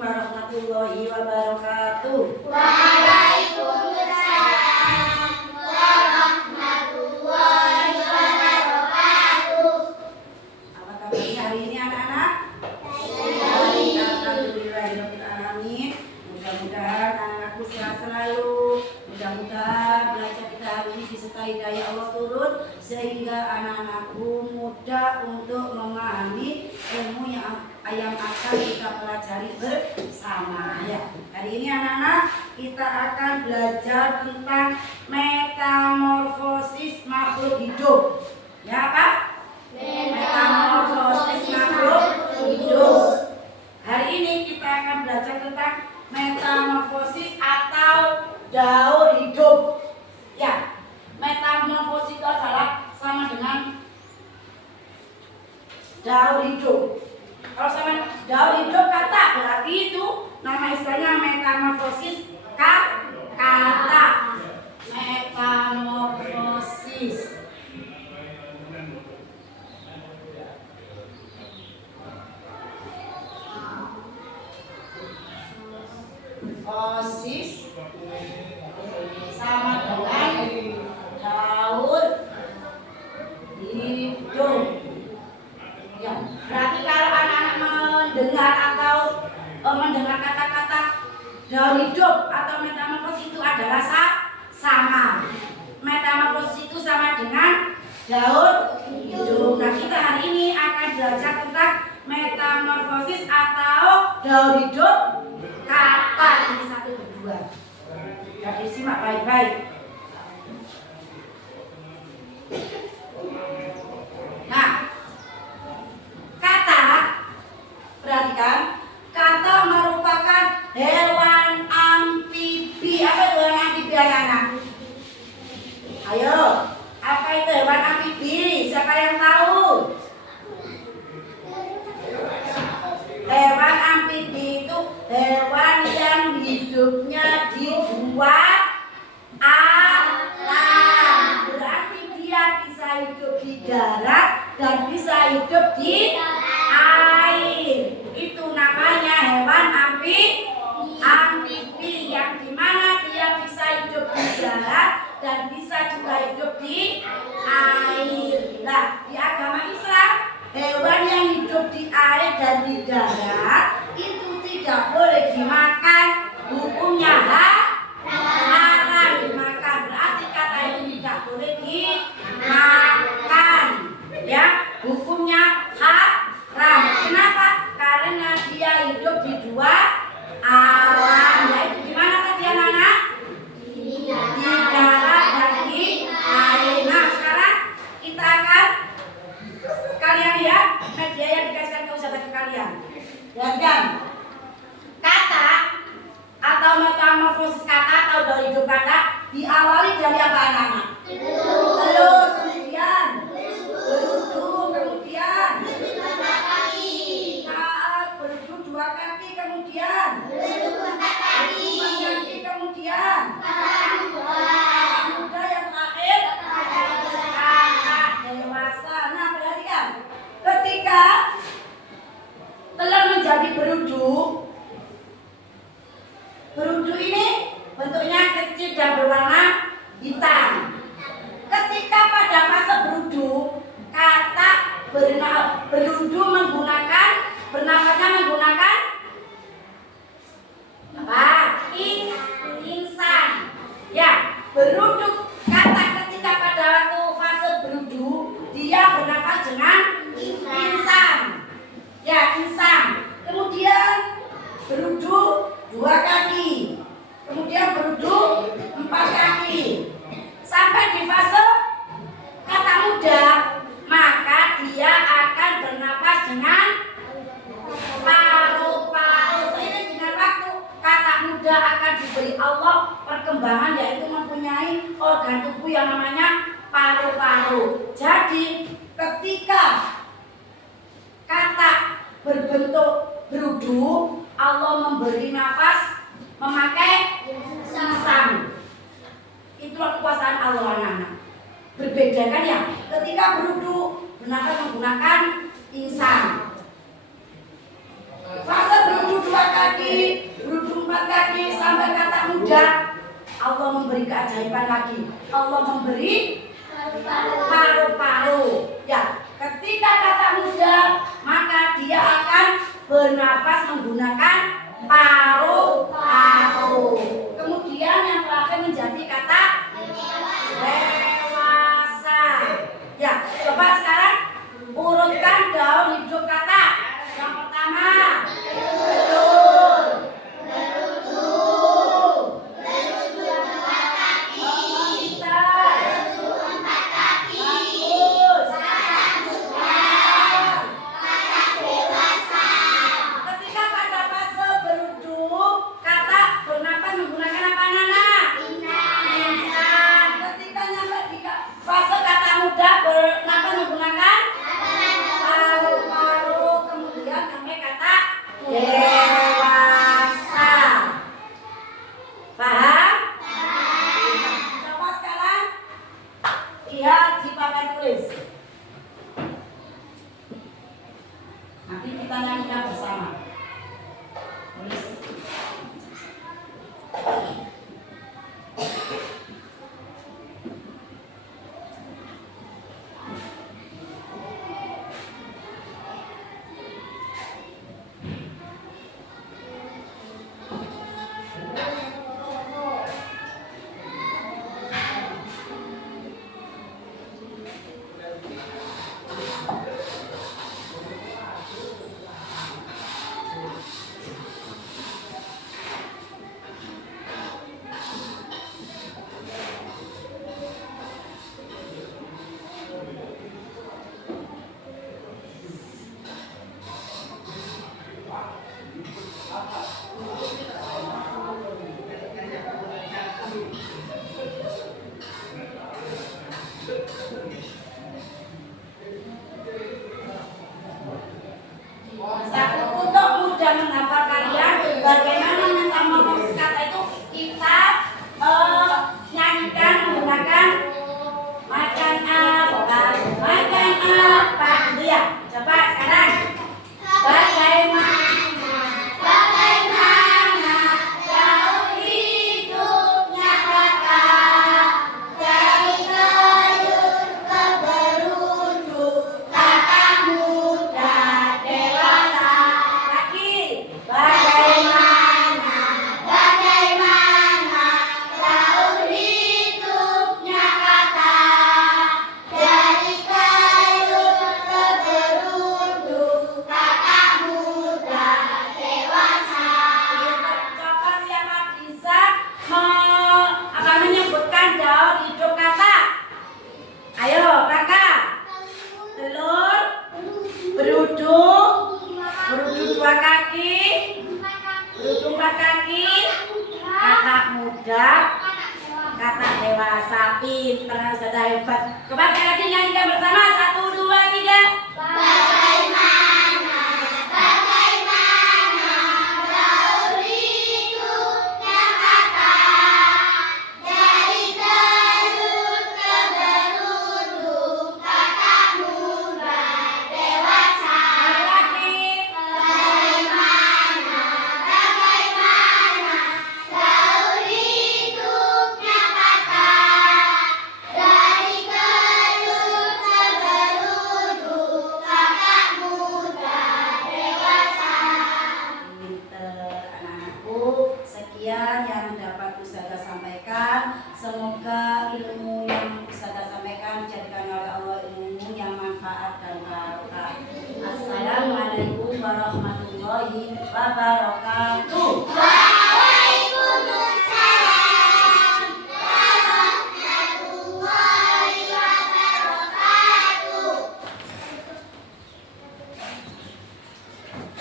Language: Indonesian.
warahmatullahi wabarakatuh. Waalaikumsalam warahmatullahi wabarakatuh. Apa kabarnya hari ini anak-anak? Baik. Alhamdulillahirrahmanirrahim. Mudah-mudahan anak-anakku sehat selalu. Mudah-mudahan belajar kita hari ini disertai daya Allah turun sehingga anak-anakku mudah untuk memahami ilmu yang akan kita pelajari bersama ya. Hari ini anak-anak kita akan belajar tentang metamorfosis makhluk hidup. Ya apa? Metamorfosis makhluk hidup. Hari ini kita akan belajar tentang metamorfosis atau daur hidup. Ya, metamorfosis itu adalah sama dengan daur hidup. Kalau sama daur hidup kata berarti itu nama istilahnya metamorfosis kata. Metamorfosis. Fosis sama dengan daur hidup. Ya, berarti kalau anak-anak mendengar atau mendengar kata-kata daur hidup atau metamorfosis itu adalah sama. Metamorfosis itu sama dengan daur hidup. Nah, kita hari ini akan belajar tentang metamorfosis atau daur hidup kata. Ini satu berdua. Jadi simak baik-baik. Nah, kata, perhatikan, kata merupakan hewan amfibi. Apa itu hewan amfibi anak-anak? Ayo, apa itu hewan amfibi? Siapa yang tahu? Hewan amfibi itu hewan yang hidupnya di dua alam. Berarti dia bisa hidup di darat dan bisa hidup di air. Itu namanya hewan amfibi yang dimana dia bisa hidup di darat dan bisa juga hidup di air. Nah, di agama Islam hewan yang hidup di air dan di darat itu tidak boleh dimakan. Hukumnya haram dimakan. Berarti kata ini tidak boleh dimakan. Ya, hukumnya haram. Kenapa? Karena dia hidup di dua alam. Yaitu di mana tadi anak-anak? Di darat dan di air. Nah, sekarang kita akan kalian lihat media yang dikasihkan ke usaha kalian. Lihat kata atau metamorfosis kata atau daur hidup kata diawali dari apa anak-anak? Telur, kemudian berudu, kemudian berudu dua kaki, kemudian berudu empat kaki, kemudian muda yang terakhir kakak dewasa. Nah, perhatikan, ketika telur menjadi berudu ini bentuknya kecil dan berwarna hitam. Ketika pada fase berudu, kata berudu menggunakan bernafasnya menggunakan apa? Insan. Ya, berudu kata ketika pada waktu fase berudu dia bernafas dengan insan. Ya, insan. Kemudian berudu dua kaki. Kemudian berudu empat kaki. Sampai di fase kata muda, maka dia akan bernapas dengan paru-paru. Seiring dengan waktu, kata muda akan diberi Allah perkembangan, yaitu mempunyai organ tubuh yang namanya paru-paru. Jadi ketika kata berbentuk berudu, Allah memberi nafas memakai insan. Itulah kekuasaan Allah anak-anak. Berbeda kan ya? Ketika berudu bernafas menggunakan insan. Fase berudu dua kaki empat kaki sampai kata muda. Allah memberi keajaiban lagi. Allah memberi paru-paru. Ya, ketika kata muda, maka dia akan bernafas menggunakan paru-paru. Kemudian yang terakhir menjadi kata dewasa. Ya, coba sekarang urutkan daun hidup kata. Yang pertama, belur. Ketika pada fase beruduk, kata bernapas menggunakan apa, Nana? Insang. Ketika nyampe di fase kata muda, bernapas menggunakan paru-paru. Kemudian sampai kata dewasa. Paham? Coba sekarang lihat di papan tulis. Nanti kita nyanyikan bersama. Tulis. Untuk mudah menghafal kalian bagaimana metamorfosis kata itu, kita nyanyikan menggunakan makan apa gitu ya. Coba sekarang bagaimana jauh hidupnya kata dari gelur ke berujung, kata muda dewasa. Lagi bagaimana jauh hidupnya kata dari gelur ke berujung, kata muda dewasa. Coba siapa bisa menyebutkan daun hidup kata? Ayo, kakak. Telur, beruduk dua kaki, beruduk empat kaki, kata muda, kata dewasa. Pinter, sudah hebat. Coba sekali lagi nyanyikan bersama. 1, 2, 3. Bagaimana jauh hidupnya kata dari gelur ke berujung, kata muda dewasa. Lagi. Bagaimana jauh hidupnya kata dari gelur ke berujung, kata muda dewasa. Pinter anak-anakku. Sekian yang dapat Ustazah sampaikan. Semoga ilmu yang Ustazah sampaikan dijadikan oleh Allah ilmu yang manfaat dan barokah. Assalamualaikum warahmatullahi wabarakatuh.